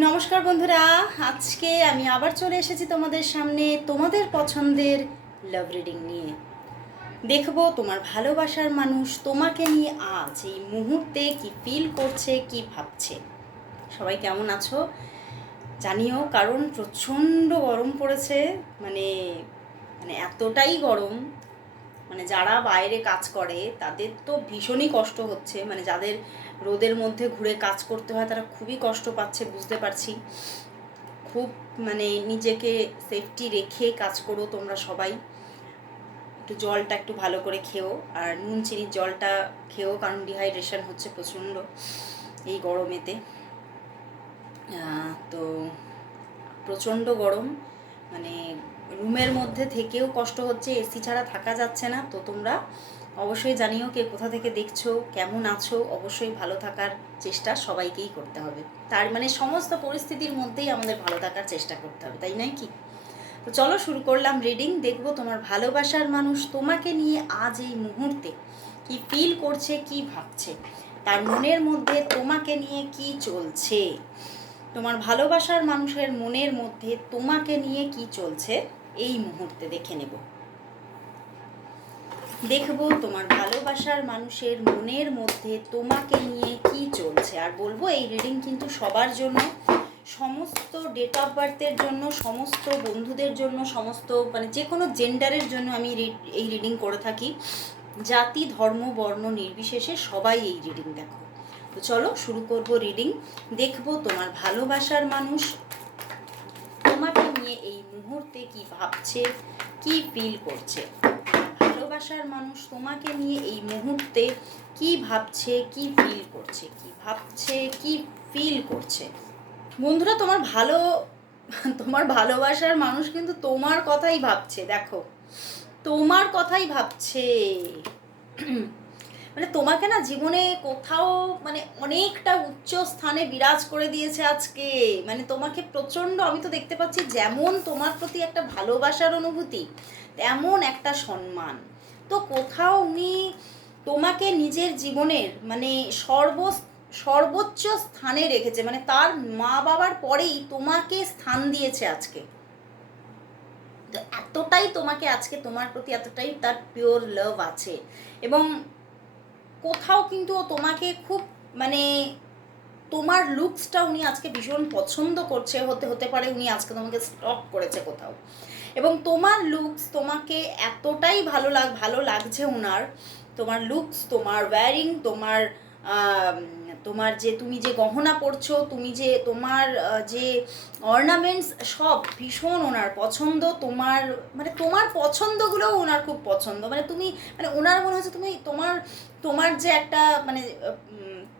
নমস্কার বন্ধুরা, আজকে আমি আবার চলে এসেছি তোমাদের সামনে তোমাদের পছন্দের লাভ রিডিং নিয়ে। দেখবো তোমার ভালোবাসার মানুষ তোমাকে নিয়ে আজ এই মুহূর্তে কি ফিল করছে, কি ভাবছে। সবাই কেমন আছো জানিও, কারণ প্রচণ্ড গরম পড়েছে। মানে মানে এতটাই গরম, মানে যারা বাইরে কাজ করে তাদের তো ভীষণই কষ্ট হচ্ছে। মানে যাদের রোদের মধ্যে ঘুরে কাজ করতে হয় তারা খুবই কষ্ট পাচ্ছে, বুঝতে পারছি। খুব মানে নিজেকে সেফটি রেখে কাজ করো তোমরা সবাই। একটু জলটা একটু ভালো করে খেও, আর নুন চিনির জলটা খেও, কারণ ডিহাইড্রেশন হচ্ছে প্রচণ্ড এই গরমেতে। তো প্রচণ্ড গরম, মানে রুমের মধ্যে থেকেও কষ্ট হচ্ছে, এসি ছাড়া থাকা যাচ্ছে না। তো তোমরা অবশ্যই জানিও কে কোথা থেকে দেখছো, কেমন আছো। অবশ্যই ভালো থাকার চেষ্টা সবাইকেই করতে হবে, তার মানে সমস্ত পরিস্থিতির মধ্যেই আমাদের ভালো থাকার চেষ্টা করতে হবে, তাই নয় কি? তো চলো শুরু করলাম রিডিং। দেখবো তোমার ভালোবাসার মানুষ তোমাকে নিয়ে আজ এই মুহূর্তে কি ফিল করছে, কি ভাবছে, তার মনের মধ্যে তোমাকে নিয়ে কি চলছে। তোমার ভালোবাসার মানুষের মনের মধ্যে তোমাকে নিয়ে কি চলছে এই মুহূর্তে দেখে নেব। দেখবো তোমার ভালোবাসার মানুষের মনের মধ্যে তোমাকে নিয়ে কি চলছে। আর বলবো এই রিডিং কিন্তু সবার জন্য, সমস্ত ডেট অফ বার্থের জন্য, সমস্ত বন্ধুদের জন্য, সমস্ত মানে যে কোনো জেন্ডারের জন্য আমি এই রিডিং করে থাকি। জাতি ধর্ম বর্ণ নির্বিশেষে সবাই এই রিডিং দেখো। তো চলো শুরু করব রিডিং। দেখবো তোমার ভালোবাসার মানুষ তোমাকে নিয়ে এই মুহূর্তে কি ভাবছে, কি ফিল করছে। ভালোবাসার মানুষ তোমাকে নিয়ে এই মুহূর্তে কি ভাবছে, কি ফিল করছে, কি ভাবছে, কি ফিল করছে। বন্ধুরা, তোমার ভালোবাসার মানুষ কিন্তু তোমার কথাই ভাবছে। দেখো, তোমার কথাই ভাবছে। মানে তোমাকে না জীবনে কোথাও মানে অনেকটা উচ্চ স্থানে বিরাজ করে দিয়েছে আজকে। মানে তোমাকে প্রচণ্ড, আমি তো দেখতে পাচ্ছি যেমন তোমার প্রতি একটা ভালোবাসার অনুভূতি, তেমন একটা সম্মান। তো কোথাও উনি তোমাকে নিজের জীবনের মানে সর্বোচ্চ স্থানে রেখেছে। মানে তার মা বাবার পরেই তোমাকে স্থান দিয়েছে আজকে। তো এতটাই তোমাকে আজকে, তোমার প্রতি এতটাই তার পিওর লাভ আছে। এবং কোথাও কিন্তু ও তোমাকে খুব মানে তোমার লুকসটা উনি আজকে ভীষণ পছন্দ করছে। হতে পারে উনি আজকে তোমাকে স্টক করেছে কোথাও, এবং তোমার লুকস তোমাকে এতটাই ভালো লাগছে ওনার। তোমার লুকস, তোমার ওয়্যারিং, তোমার যে তুমি যে গহনা পরছো, তুমি যে তোমার যে অর্নামেন্টস, সব ভীষণ ওনার পছন্দ। তোমার পছন্দগুলোও ওনার খুব পছন্দ। মানে তুমি মানে ওনার মনে হচ্ছে তুমি তোমার যে একটা মানে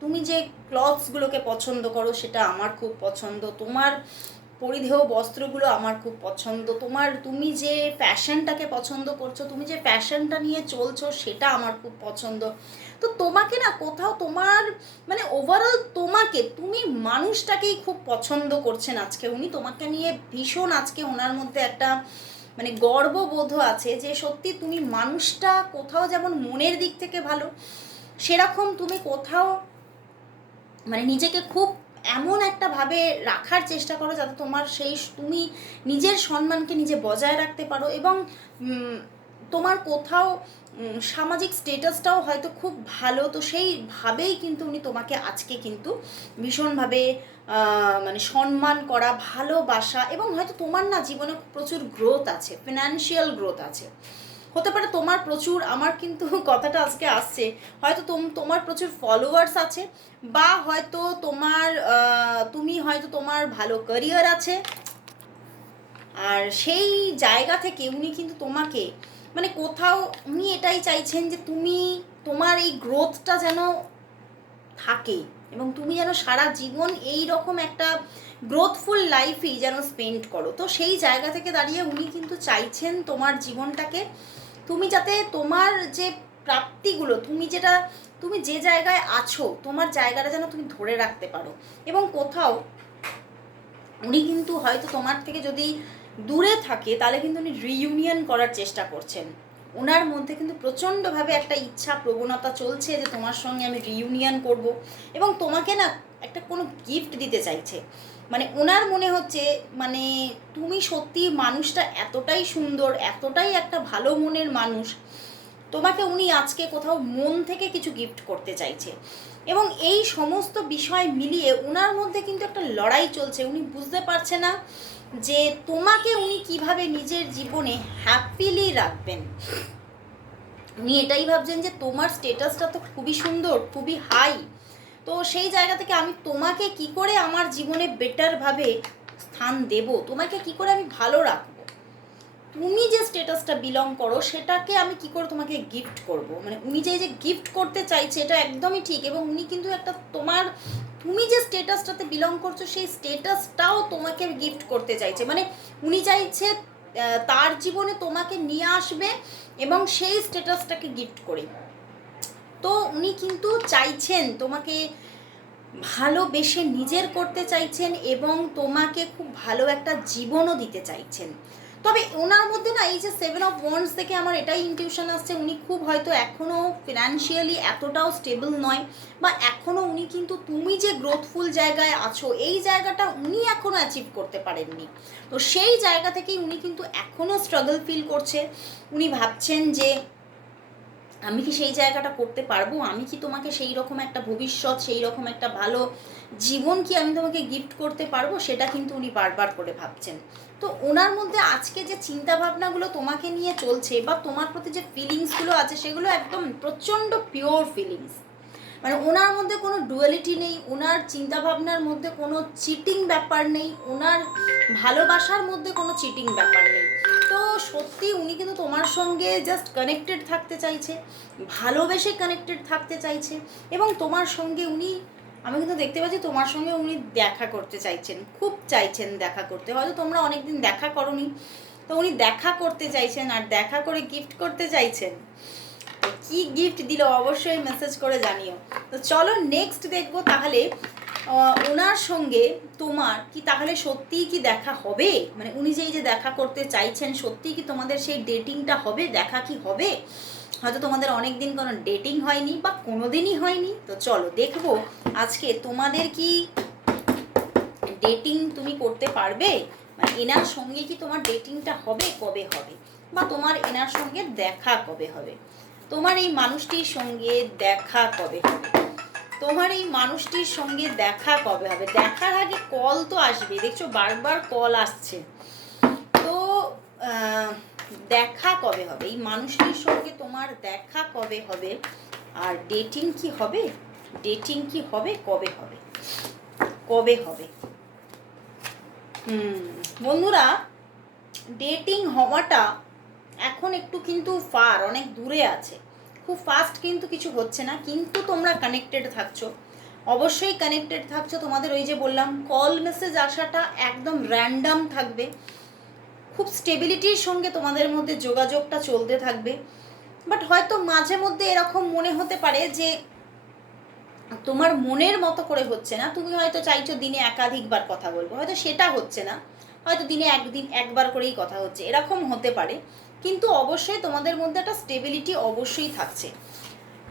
তুমি যে ক্লথসগুলোকে পছন্দ করো সেটা আমার খুব পছন্দ। তোমার পরিধেয় বস্ত্রগুলো আমার খুব পছন্দ। তুমি যে ফ্যাশনটাকে পছন্দ করছো, তুমি যে ফ্যাশনটা নিয়ে চলছো, সেটা আমার খুব পছন্দ। তো তোমাকে না কোথাও তোমার মানে ওভারঅল তুমি মানুষটাকেই খুব পছন্দ করছেন আজকে উনি। তোমাকে নিয়ে ভীষণ আজকে ওনার মধ্যে একটা মানে গর্ববোধ আছে যে সত্যি তুমি মানুষটা কোথাও যেমন মনের দিক থেকে ভালো, সেরকম তুমি কোথাও মানে নিজেকে খুব এমন একটা ভাবে রাখার চেষ্টা করো যাতে তুমি নিজের সম্মানকে নিজে বজায় রাখতে পারো। এবং তোমার কোথাও সামাজিক স্টেটাসটাও হয়তো খুব ভালো। তো সেইভাবেই কিন্তু উনি তোমাকে আজকে কিন্তু ভীষণভাবে মানে সম্মান করা, ভালোবাসা, এবং হয়তো তোমার না জীবনে প্রচুর গ্রোথ আছে, ফিনান্সিয়াল গ্রোথ আছে। হতে পারে তোমার প্রচুর, আমার কিন্তু কথাটা আজকে আসছে, হয়তো তোমার প্রচুর ফলোয়ার্স আছে, বা হয়তো তুমি হয়তো তোমার ভালো ক্যারিয়ার আছে। আর সেই জায়গা থেকে উনি কিন্তু তোমাকে মানে কোথাও উনি এটাই চাইছেন যে তোমার এই গ্রোথটা যেন থাকে, এবং তুমি যেন সারা জীবন এই রকম একটা গ্রোথফুল লাইফই যেন স্পেন্ড করো। তো সেই জায়গা থেকে দাঁড়িয়ে উনি কিন্তু চাইছেন তোমার জীবনটাকে তুমি যাতে তোমার যে প্রাপ্তিগুলো, তুমি যে জায়গায় আছো, তোমার জায়গাটা যেন তুমি ধরে রাখতে পারো। এবং কোথাও উনি কিন্তু হয়তো তোমার থেকে যদি দূরে থাকে তাহলে কিন্তু উনি রিইউনিয়ন করার চেষ্টা করছেন। ওনার মধ্যে কিন্তু প্রচণ্ডভাবে একটা ইচ্ছা, প্রবণতা চলছে যে তোমার সঙ্গে আমি রিইউনিয়ন করব, এবং তোমাকে না একটা কোনো গিফট দিতে চাইছে। মানে ওনার মনে হচ্ছে মানে তুমি সত্যি মানুষটা এতটাই সুন্দর, এতটাই একটা ভালো মনের মানুষ, তোমাকে উনি আজকে কোথাও মন থেকে কিছু গিফট করতে চাইছে। এবং এই সমস্ত বিষয় মিলিয়ে ওনার মধ্যে কিন্তু একটা লড়াই চলছে। উনি বুঝতে পারছে না যে তোমাকে উনি কিভাবে নিজের জীবনে হ্যাপিলি রাখবেন। উনি এটাই ভাবছেন যে তোমার স্টেটাসটা তো খুবই সুন্দর, খুবই হাই, তো সেই জায়গা থেকে আমি তোমাকে কি করে আমার জীবনে বেটারভাবে স্থান দেব, তোমাকে কি করে আমি ভালো রাখবো, তুমি যে স্টেটাসটা বিলং করো সেটাকে আমি কি করে তোমাকে গিফট করব। মানে উনি যে গিফট করতে চাইছে এটা একদমই ঠিক। এবং উনি কিন্তু একটা তোমার, তুমি যে স্টেটাসটাতে বিলং করছো সেই স্টেটাসটাও তোমাকে গিফট করতে চাইছে। মানে উনি চাইছে তার জীবনে তোমাকে নিয়ে আসবে এবং সেই স্টেটাসটাকে গিফট করে। তো উনি কিন্তু চাইছেন তোমাকে ভালোবেসে নিজের করতে চাইছেন এবং তোমাকে খুব ভালো একটা জীবনও দিতে চাইছেন। তবে ওনার মধ্যে না এই যে 7 অফ ওয়ান্ডস থেকে আমার এটাই ইনটিউশন আসছে, উনি খুব হয়তো এখনও ফিনান্সিয়ালি এতটাও স্টেবল নয়, বা এখনও উনি কিন্তু তুমি যে গ্রোথফুল জায়গায় আছো এই জায়গাটা উনি এখনও অ্যাচিভ করতে পারেননি। তো সেই জায়গা থেকেই উনি কিন্তু এখনও স্ট্রাগল ফিল করছে। উনি ভাবছেন যে আমি কি সেই জায়গাটা করতে পারবো, আমি কি তোমাকে সেই রকম একটা ভবিষ্যৎ, সেই রকম একটা ভালো জীবন কি আমি তোমাকে গিফট করতে পারবো, সেটা কিন্তু উনি বারবার করে ভাবছেন। তো ওনার মধ্যে আজকে যে চিন্তা ভাবনাগুলো তোমাকে নিয়ে চলছে বা তোমার প্রতি যে ফিলিংসগুলো আছে সেগুলো একদম প্রচণ্ড পিওর ফিলিংস। মানে ওনার মধ্যে কোনো ডুয়ালিটি নেই, ওনার চিন্তাভাবনার মধ্যে কোনো চিটিং ব্যাপার নেই, ওনার ভালোবাসার মধ্যে কোনো চিটিং ব্যাপার নেই। তো সত্যি উনি কিন্তু তোমার সঙ্গে জাস্ট কানেক্টেড থাকতে চাইছে, ভালোবেসে কানেক্টেড থাকতে চাইছে। এবং তোমার সঙ্গে উনি, আমি কিন্তু দেখতে পাচ্ছি তোমার সঙ্গে উনি দেখা করতে চাইছেন, খুব চাইছেন দেখা করতে। হয়তো তোমরা অনেকদিন দেখা করোনি, তো উনি দেখা করতে চাইছেন আর দেখা করে গিফট করতে চাইছেন। কি গিফট দিল অবশ্যই মেসেজ করে জানিও। তো চলো নেক্সট দেখবো তাহলে ওনার সঙ্গে তোমার কি তাহলে সত্যিই কি দেখা হবে। মানে উনি যে এই যে দেখা করতে চাইছেন সত্যিই কি তোমাদের সেই ডেটিংটা হবে, দেখা কি হবে। হয়তো তোমাদের অনেক দিন কোনো ডেটিং হয়নি বা কোনো দিনই হয়নি। তো চলো দেখবো আজকে তোমাদের কি ডেটিং তুমি করতে পারবে, মানে এনার সঙ্গে কি তোমার ডেটিংটা হবে, কবে হবে, বা তোমার এনার সঙ্গে দেখা কবে হবে, তোমার এই মানুষটির সঙ্গে দেখা কবে হবে, তোমার এই মানুষটির সঙ্গে দেখা কবে হবে। দেখার আগে কল তো আসবে, দেখছো বারবার কল আসছে। তো দেখা কবে হবে, এই মানুষটির সঙ্গে তোমার দেখা কবে হবে, আর ডেটিং কি হবে, ডেটিং কি হবে, কবে হবে, কবে হবে। বন্ধুরা ডেটিং হওয়াটা এখন একটু কিন্তু অনেক দূরে আছে, খুব ফাস্ট কিন্তু কিছু হচ্ছে না। কিন্তু তোমরা কানেক্টেড থাকছো, অবশ্যই কানেক্টেড থাকছো। তোমাদের ওই যে বললাম কল মেসেজ আসাটা একদম র্যান্ডাম থাকবে, খুব স্টেবিলিটির সঙ্গে তোমাদের মধ্যে যোগাযোগটা চলতে থাকবে। বাট হয়তো মাঝে মধ্যে এরকম মনে হতে পারে যে তোমার মনের মতো করে হচ্ছে না, তুমি হয়তো চাইছো দিনে একাধিকবার কথা বলবো, হয়তো সেটা হচ্ছে না, হয়তো দিনে একবার করেই কথা হচ্ছে, এরকম হতে পারে। কিন্তু অবশ্যই তোমাদের মধ্যে একটা স্টেবিলিটি অবশ্যই থাকছে।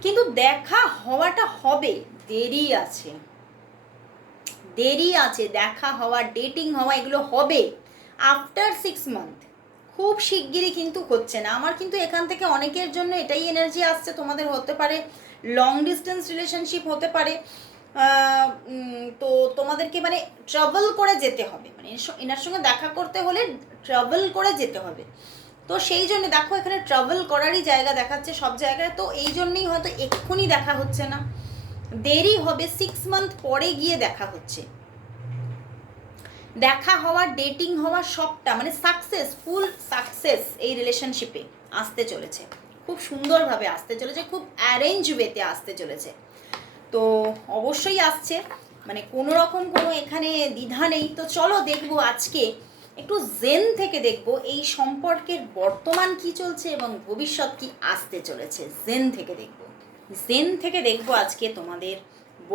কিন্তু দেখা হওয়াটা হবে, দেরি আছে, দেরি আছে। দেখা হওয়া, ডেটিং হওয়া এগুলো হবে আফটার 6 মান্থ, খুব শিগগিরই কিন্তু হচ্ছে না। আমার কিন্তু এখান থেকে অনেকের জন্য এটাই এনার্জি আসছে, তোমাদের হতে পারে লং ডিস্টেন্স রিলেশনশিপ হতে পারে। তো তোমাদেরকে মানে ট্রাভেল করে যেতে হবে, মানে এনার সঙ্গে দেখা করতে হলে ট্রাভেল করে যেতে হবে। তো সেই জন্য দেখো এখানে ট্রাভেল করারই জায়গা দেখাচ্ছে সব জায়গায়। তো এই জন্যই হয়তো এক্ষুনি দেখা হচ্ছে না, দেরি হবে, 6 মান্থ পরে গিয়ে দেখা হচ্ছে। দেখা হওয়া, ডেটিং হওয়া সবটা মানে সাকসেসফুল সাকসেস এই রিলেশনশিপে আসতে চলেছে, খুব সুন্দরভাবে আসতে চলেছে, খুব অ্যারেঞ্জ ওয়েতে আসতে চলেছে। তো অবশ্যই আসছে, মানে কোনো রকম কোনো এখানে দ্বিধা নেই। তো চলো দেখবো আজকে একটু জেন থেকে দেখবো এই সম্পর্কের বর্তমান কি চলছে এবং ভবিষ্যৎ কি আসতে চলেছে। জেন থেকে দেখবো, জেন থেকে দেখবো আজকে তোমাদের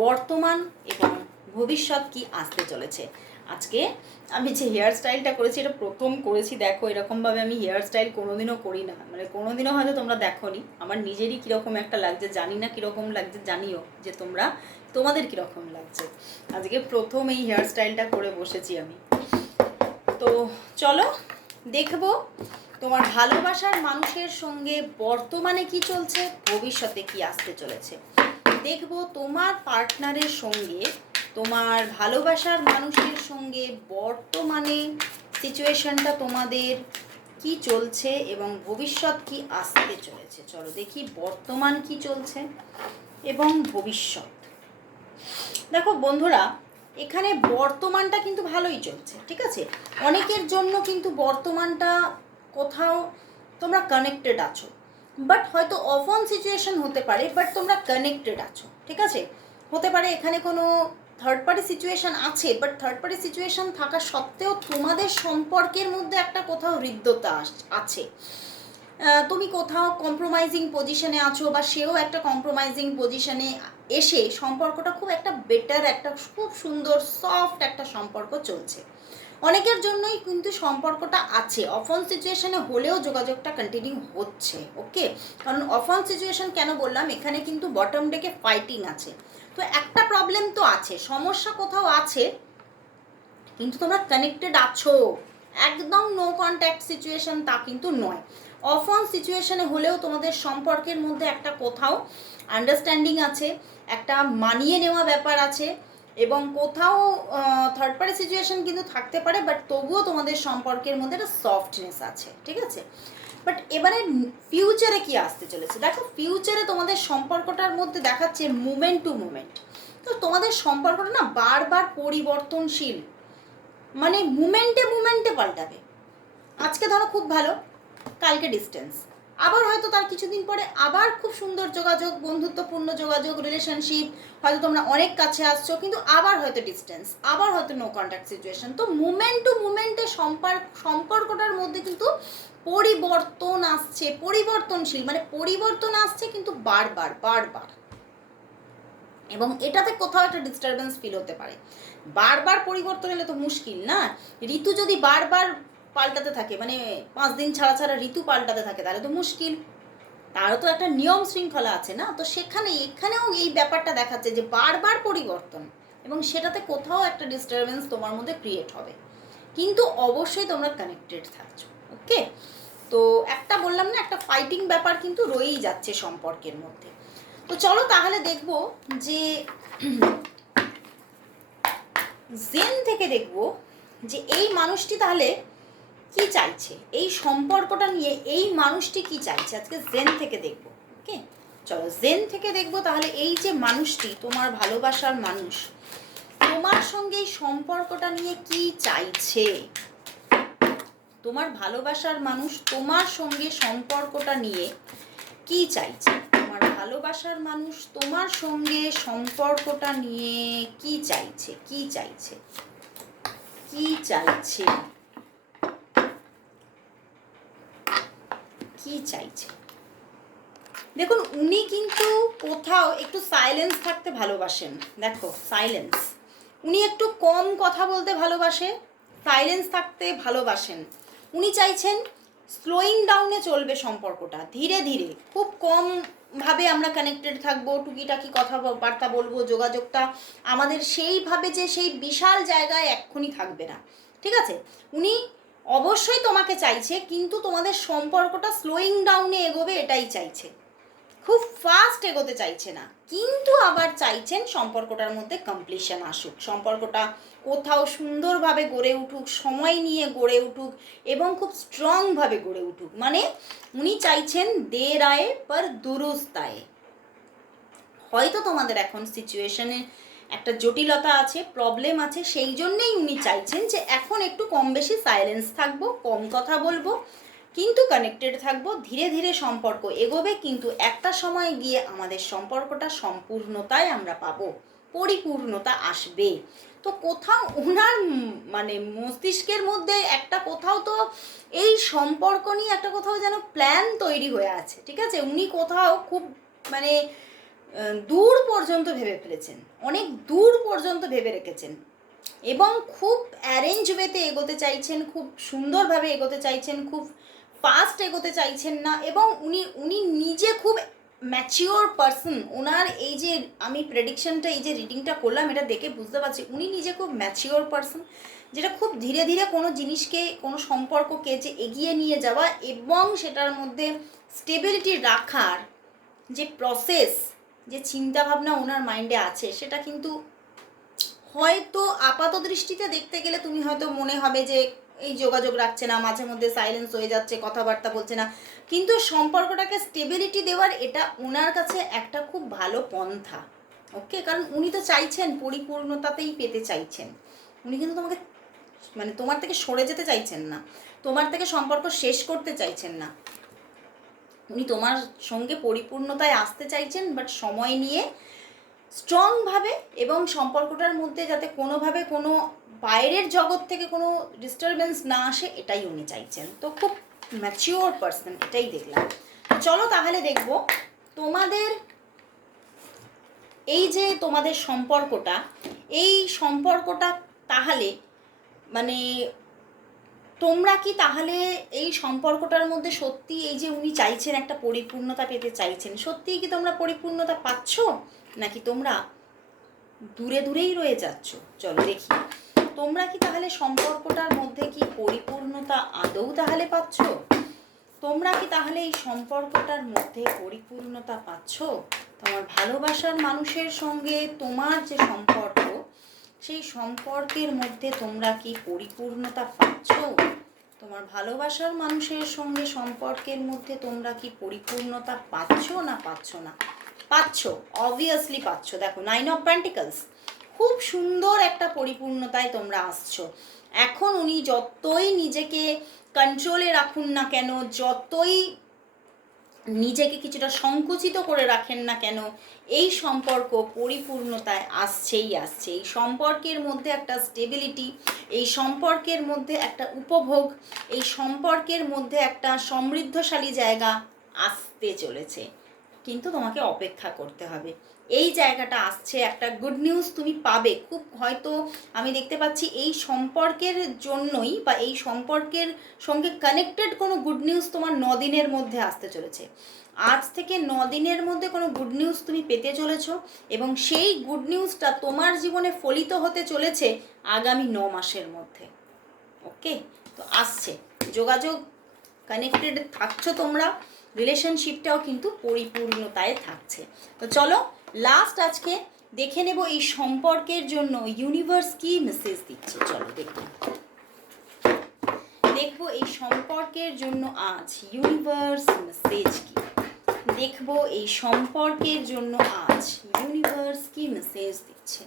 বর্তমান এবং ভবিষ্যৎ কি আসতে চলেছে। আজকে আমি যে হেয়ার স্টাইলটা করেছি এটা প্রথম করেছি, দেখো এরকমভাবে আমি হেয়ার স্টাইল কোনোদিনও করি না, মানে কোনোদিনও হয়তো তোমরা দেখোনি। আমার নিজেরই কীরকম একটা লাগছে, জানি না কীরকম লাগছে, জানিও যে তোমরা তোমাদের কীরকম লাগছে? আজকে প্রথম এই হেয়ার স্টাইলটা করে বসেছি আমি। তো চলো দেখবো তোমার ভালোবাসার মানুষের সঙ্গে বর্তমানে কি চলছে, ভবিষ্যতে কি আসতে চলেছে। দেখবো তোমার পার্টনারের সঙ্গে, তোমার ভালোবাসার মানুষের সঙ্গে বর্তমানে সিচুয়েশনটা তোমাদের কি চলছে এবং ভবিষ্যৎ কি আসতে চলেছে। চলো দেখি বর্তমান কি চলছে এবং ভবিষ্যৎ। দেখো বন্ধুরা, এখানে বর্তমানটা কিন্তু ভালোই চলছে, ঠিক আছে। অনেকের জন্য কিন্তু বর্তমানটা কোথাও তোমরা কানেক্টেড আছো, বাট হয়তো অফ অন সিচুয়েশন হতে পারে, বাট তোমরা কানেক্টেড আছো, ঠিক আছে। হতে পারে এখানে কোনো থার্ড পার্টি সিচুয়েশন আছে, বাট থার্ড পার্টি সিচুয়েশন থাকা সত্ত্বেও তোমাদের সম্পর্কের মধ্যে একটা কোথাও হৃদ্যতা আছে। তুমি কোথাও কম্প্রোমাইজিং পজিশনে আছো, বা সেও একটা কম্প্রোমাইজিং পজিশনে এসে সম্পর্কটা খুব একটা বেটার, একটা খুব সুন্দর সফট একটা সম্পর্ক চলছে। অনেকের জন্যই কিন্তু সম্পর্কটা আছে, অফ অন সিচুয়েশনে হলেও যোগাযোগটা কন্টিনিউ হচ্ছে, ওকে। কারণ অফ অন সিচুয়েশন কেন বললাম, এখানে কিন্তু বটম ডেকে ফাইটিং আছে। তো একটা প্রবলেম তো আছে, সমস্যা কোথাও আছে, কিন্তু তোমরা কানেক্টেড আছো। একদম নো কন্ট্যাক্ট সিচুয়েশন তা কিন্তু নয়। অফ অন সিচুয়েশনে হলেও তোমাদের সম্পর্কের মধ্যে একটা কোথাও আন্ডারস্ট্যান্ডিং আছে, একটা মানিয়ে নেওয়া ব্যাপার আছে, এবং কোথাও থার্ড পার্টি সিচুয়েশন কিন্তু থাকতে পারে, বাট তবুও তোমাদের সম্পর্কের মধ্যে একটা সফটনেস আছে, ঠিক আছে। বাট এবারে ফিউচারে কি আসতে চলেছে, দেখো ফিউচারে তোমাদের সম্পর্কটার মধ্যে দেখাচ্ছে মুমেন্ট টু মুমেন্ট। তো তোমাদের সম্পর্কটা না বারবার পরিবর্তনশীল, মানে মুমেন্টে মুমেন্টে পাল্টাবে। আজকে ধরো খুব ভালো, কালকে ডিস্টেন্স, আবার হয়তো তার কিছুদিন পরে আবার খুব সুন্দর যোগাযোগ, বন্ধুত্বপূর্ণ যোগাযোগ, রিলেশনশিপ, হয়তো তোমরা অনেক কাছে আসছো, কিন্তু আবার হয়তো ডিস্টেন্স, আবার হয়তো নো কন্ট্যাক্ট সিচুয়েশন। তো মুমেন্ট টু মুমেন্টে সম্পর্কটার মধ্যে কিন্তু পরিবর্তন আসছে, পরিবর্তনশীল, মানে পরিবর্তন আসছে কিন্তু বারবার বারবার, এবং এটাতে কোথাও একটা ডিস্টারবেন্স ফিল হতে পারে। বারবার পরিবর্তন এলে তো মুশকিল না। ঋতু যদি বারবার পাল্টাতে থাকে, মানে 5 দিন ছাড়া ছাড়া ঋতু পাল্টাতে থাকে, তাহলে তো মুশকিল। তারও তো একটা নিয়ম শৃঙ্খলা আছে না। তো সেখানে এখানেও এই ব্যাপারটা দেখাচ্ছে যে বারবার পরিবর্তন, এবং সেটাতে কোথাও একটা ডিস্টারবেন্স তোমার মধ্যে ক্রিয়েট হবে, কিন্তু অবশ্যই তোমরা কানেক্টেড থাকছো, ওকে। তো একটা বললাম না, একটা ফাইটিং ব্যাপার কিন্তু রয়েই যাচ্ছে সম্পর্কের মধ্যে। তো চলো তাহলে দেখব যে জেন থেকে দেখব যে এই মানুষটি তাহলে কি চাইছে, এই সম্পর্কটা নিয়ে এই মানুষটি কি চাইছে, আজকে জেন থেকে দেখব, ওকে। চলো জেন থেকে দেখব তাহলে এই যে মানুষটি, তোমার ভালোবাসার মানুষ, তোমার সঙ্গে এই সম্পর্কটা নিয়ে কি চাইছে। তোমার ভালোবাসার মানুষ তোমার সঙ্গে সম্পর্কটা নিয়ে কি চাইছে, তোমার ভালোবাসার মানুষ তোমার সঙ্গে সম্পর্কটা নিয়ে কি চাইছে, কি চাইছে, কি চাইছে, কি চাইছে। দেখুন উনি কিন্তু কোথাও একটু সাইলেন্স থাকতে ভালোবাসেন। দেখো সাইলেন্স, উনি একটু কম কথা বলতে ভালোবাসে, সাইলেন্স থাকতে ভালোবাসেন। উনি চাইছেন স্লোয়িং ডাউনে চলবে সম্পর্কটা, ধীরে ধীরে, খুব কম ভাবে আমরা কানেক্টেড থাকবো, টুকিটাকি কথাবার্তা বলবো, যোগাযোগটা আমাদের সেইভাবে যে সেই বিশাল জায়গায় এক্ষুনি থাকবে না, ঠিক আছে। উনি অবশ্যই তোমাকে চাইছে, কিন্তু তোমাদের সম্পর্কটা স্লোয়িং ডাউনে এগোবে এটাই চাইছে, খুব ফাস্ট এগোতে চাইছে না। কিন্তু আবার চাইছেন সম্পর্কটার মধ্যে কমপ্লিশন আসুক, সম্পর্কটা কোথাও সুন্দরভাবে গড়ে উঠুক, সময় নিয়ে গড়ে উঠুক, এবং খুব স্ট্রংভাবে গড়ে উঠুক। মানে উনি চাইছেন দের আয়ে পর দুরুস্ত আয়ে। হয়তো তোমাদের এখন সিচুয়েশনে একটা জটিলতা আছে, প্রবলেম আছে, সেই জন্যেই উনি চাইছেন যে এখন একটু কম বেশি সাইলেন্স থাকবো, কম কথা বলবো, কিন্তু কানেক্টেড থাকবো, ধীরে ধীরে সম্পর্ক এগোবে, কিন্তু একটা সময় গিয়ে আমাদের সম্পর্কটা সম্পূর্ণতায় আমরা পাবো, পরিপূর্ণতা আসবে। তো কোথাও ওনার মানে মস্তিষ্কের মধ্যে একটা কোথাও তো এই সম্পর্ক নিয়ে একটা কোথাও যেন প্ল্যান তৈরি হয়ে আছে, ঠিক আছে। উনি কোথাও খুব মানে দূর পর্যন্ত ভেবে ফেলেছেন, অনেক দূর পর্যন্ত ভেবে রেখেছেন, এবং খুব অ্যারেঞ্জ ওয়েতে এগোতে চাইছেন, খুব সুন্দরভাবে এগোতে চাইছেন, খুব ফাস্ট এগোতে চাইছেন না, এবং উনি নিজে খুব ম্যাচিওর পারসন। ওনার এই যে আমি প্রেডিকশনটা, এই যে রিডিংটা করলাম, এটা দেখে বুঝতে পারছি উনি নিজে খুব ম্যাচিওর পারসন, যেটা খুব ধীরে ধীরে কোনো জিনিসকে, কোনো সম্পর্ককে যে এগিয়ে নিয়ে যাওয়া এবং সেটার মধ্যে স্টেবিলিটি রাখার যে প্রসেস, যে চিন্তাভাবনা ওনার মাইন্ডে আছে, সেটা কিন্তু হয়তো আপাত দৃষ্টিতে দেখতে গেলে তুমি হয়তো মনে হবে যে এই যোগাযোগ রাখছে না, মাঝে মধ্যে সাইলেন্স হয়ে যাচ্ছে, কথাবার্তা বলছে না, কিন্তু সম্পর্কটাকে স্টেবিলিটি দেওয়ার এটা ওনার কাছে একটা খুব ভালো পন্থা। ওকে, কারণ উনি তো চাইছেন পরিপূর্ণতাতেই পেতে চাইছেন। উনি কিন্তু তোমাকে মানে তোমার থেকে সরে যেতে চাইছেন না, তোমার থেকে সম্পর্ক শেষ করতে চাইছেন না, উনি তোমার সঙ্গে পরিপূর্ণতায় আসতে চাইছেন, বাট সময় নিয়ে স্ট্রংভাবে, এবং সম্পর্কটার মধ্যে যাতে কোনোভাবে কোনো বাইরের জগৎ থেকে কোনো ডিস্টারবেন্স না আসে, এটাই উনি চাইছেন। তো খুব ম্যাচিওর পারসন, এটাই দেখলাম। চলো তাহলে দেখব তোমাদের এই যে তোমাদের সম্পর্কটা, এই সম্পর্কটা তাহলে মানে তোমরা কি তাহলে এই সম্পর্কটার মধ্যে সত্যি এই যে উনি চাইছেন একটা পরিপূর্ণতা পেতে চাইছেন, সত্যিই কি তোমরা পরিপূর্ণতা পাচ্ছ, নাকি তোমরা দূরে দূরেই রয়ে যাচ্ছ? চলো দেখি তোমরা কি তাহলে সম্পর্কটার মধ্যে কি পরিপূর্ণতা আদৌ তাহলে পাচ্ছ? তোমরা কি তাহলে এই সম্পর্কটার মধ্যে পরিপূর্ণতা পাচ্ছ? তোমার ভালোবাসার মানুষের সঙ্গে তোমার যে সম্পর্ক, সেই সম্পর্কের মধ্যে তোমরা কি পরিপূর্ণতা পাচ্ছ? তোমার ভালোবাসার মানুষের সঙ্গে সম্পর্কের মধ্যে তোমরা কি পরিপূর্ণতা পাচ্ছ না পাচ্ছ না? পাচ্ছ, অবভিয়াসলি পাচ্ছ। দেখো 9 অফ পেন্টিকলস, খুব সুন্দর একটা পরিপূর্ণতায় তোমরা আসছো। এখন উনি যতই নিজেকে কন্ট্রোলে রাখুন না কেন, যতই নিজেকে কিছুটা সংকুচিত করে রাখেন না কেন, এই সম্পর্ক পরিপূর্ণতায় আসছেই আসছে। এই সম্পর্কের মধ্যে একটা স্টেবিলিটি, এই সম্পর্কের মধ্যে একটা উপভোগ, এই সম্পর্কের মধ্যে একটা সমৃদ্ধশালী জায়গা আসতে চলেছে, কিন্তু তোমাকে অপেক্ষা করতে হবে। এই জায়গাটা আসছে, একটা গুড নিউজ তুমি পাবে খুব, হয়তো আমি দেখতে পাচ্ছি এই সম্পর্কের জন্যই বা এই সম্পর্কের সঙ্গে কানেক্টেড কোনো গুড নিউজ তোমার 9 দিনের মধ্যে আসতে চলেছে। আজ থেকে 9 দিনের মধ্যে কোনো গুড নিউজ তুমি পেতে চলেছো, এবং সেই গুড নিউজটা তোমার জীবনে ফলিত হতে চলেছে আগামী 9 মাসের মধ্যে। ওকে, তো আসছে যোগাযোগ, কানেক্টেড থাকছো তোমরা, রিলেশনশিপটাও কিন্তু পরিপূর্ণতায় থাকছে। তো চলো লাস্ট আজকে দেখে নেব এই সম্পর্কের জন্য ইউনিভার্স কি মেসেজ দিচ্ছে। চলো দেখবো এই সম্পর্কের জন্য আজ ইউনিভার্স মেসেজ কি। দেখবো এই সম্পর্কের জন্য আজ ইউনিভার্স কি মেসেজ দিচ্ছে।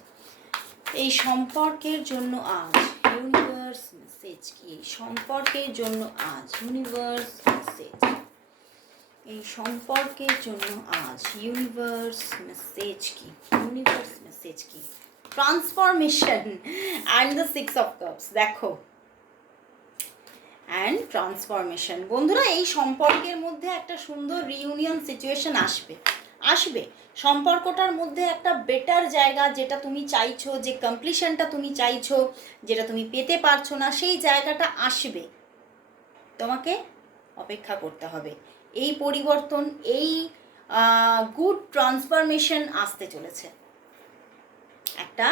এই সম্পর্কের জন্য আজ ইউনিভার্স মেসেজ কি। সম্পর্কের জন্য আজ ইউনিভার্স মেসেজ। এই সম্পর্কের জন্য আজ ইউনিভার্স মেসেজ কি। ইউনিভার্স মেসেজ কি। Transformation and the 6 of cups. দেখো অ্যান্ড ট্রান্সফরমেশন। বন্ধুরা, এই সম্পর্কের মধ্যে একটা সুন্দর রিইউনিয়ন সিচুয়েশন আসবে। সম্পর্কটার মধ্যে একটা বেটার জায়গা, যেটা তুমি চাইছো, যে কমপ্লিশনটা তুমি চাইছো, যেটা তুমি পেতে পারছো না, সেই জায়গাটা আসবে। তোমাকে অপেক্ষা করতে হবে। এই পরিবর্তন, এই গুড ট্রান্সফরমেশন আসতে চলেছে, একটা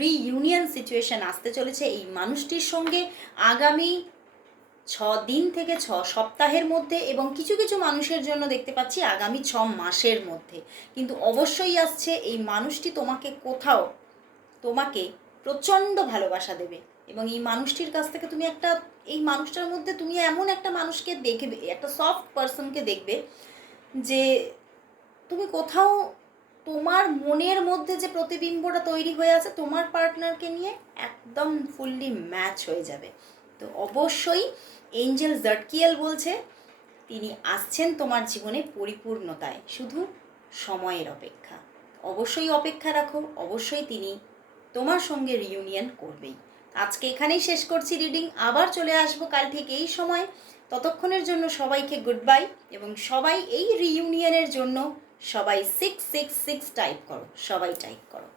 রিইউনিয়ন সিচুয়েশন আসতে চলেছে এই মানুষটির সঙ্গে আগামী 6 দিন থেকে 6 সপ্তাহের মধ্যে, এবং কিছু কিছু মানুষের জন্য দেখতে পাচ্ছি আগামী 6 মাসের মধ্যে। কিন্তু অবশ্যই আসছে এই মানুষটি তোমাকে প্রচণ্ড ভালোবাসা দেবে, এবং এই মানুষটির কাছ থেকে তুমি এই মানুষটার মধ্যে তুমি এমন একটা মানুষকে দেখবে, একটা সফট পারসনকে দেখবে, যে তুমি কোথাও তোমার মনের মধ্যে যে প্রতিবিম্বটা তৈরি হয়ে আছে তোমার পার্টনারকে নিয়ে, একদম ফুললি ম্যাচ হয়ে যাবে। তো অবশ্যই এঞ্জেল জাটকিয়েল বলছে তিনি আসছেন তোমার জীবনে পরিপূর্ণতায়, শুধু সময়ের অপেক্ষা। অবশ্যই অপেক্ষা রাখো, অবশ্যই তিনি তোমার সঙ্গে রিইউনিয়ন করবেই। আজকে এখানেই শেষ করছি রিডিং, আবার চলে আসবো কাল ঠিক এই সময়। ততক্ষণের জন্য সবাইকে গুড বাই, এবং সবাই এই রিইউনিয়নের জন্য সবাই 666 টাইপ করো, সবাই টাইপ করো।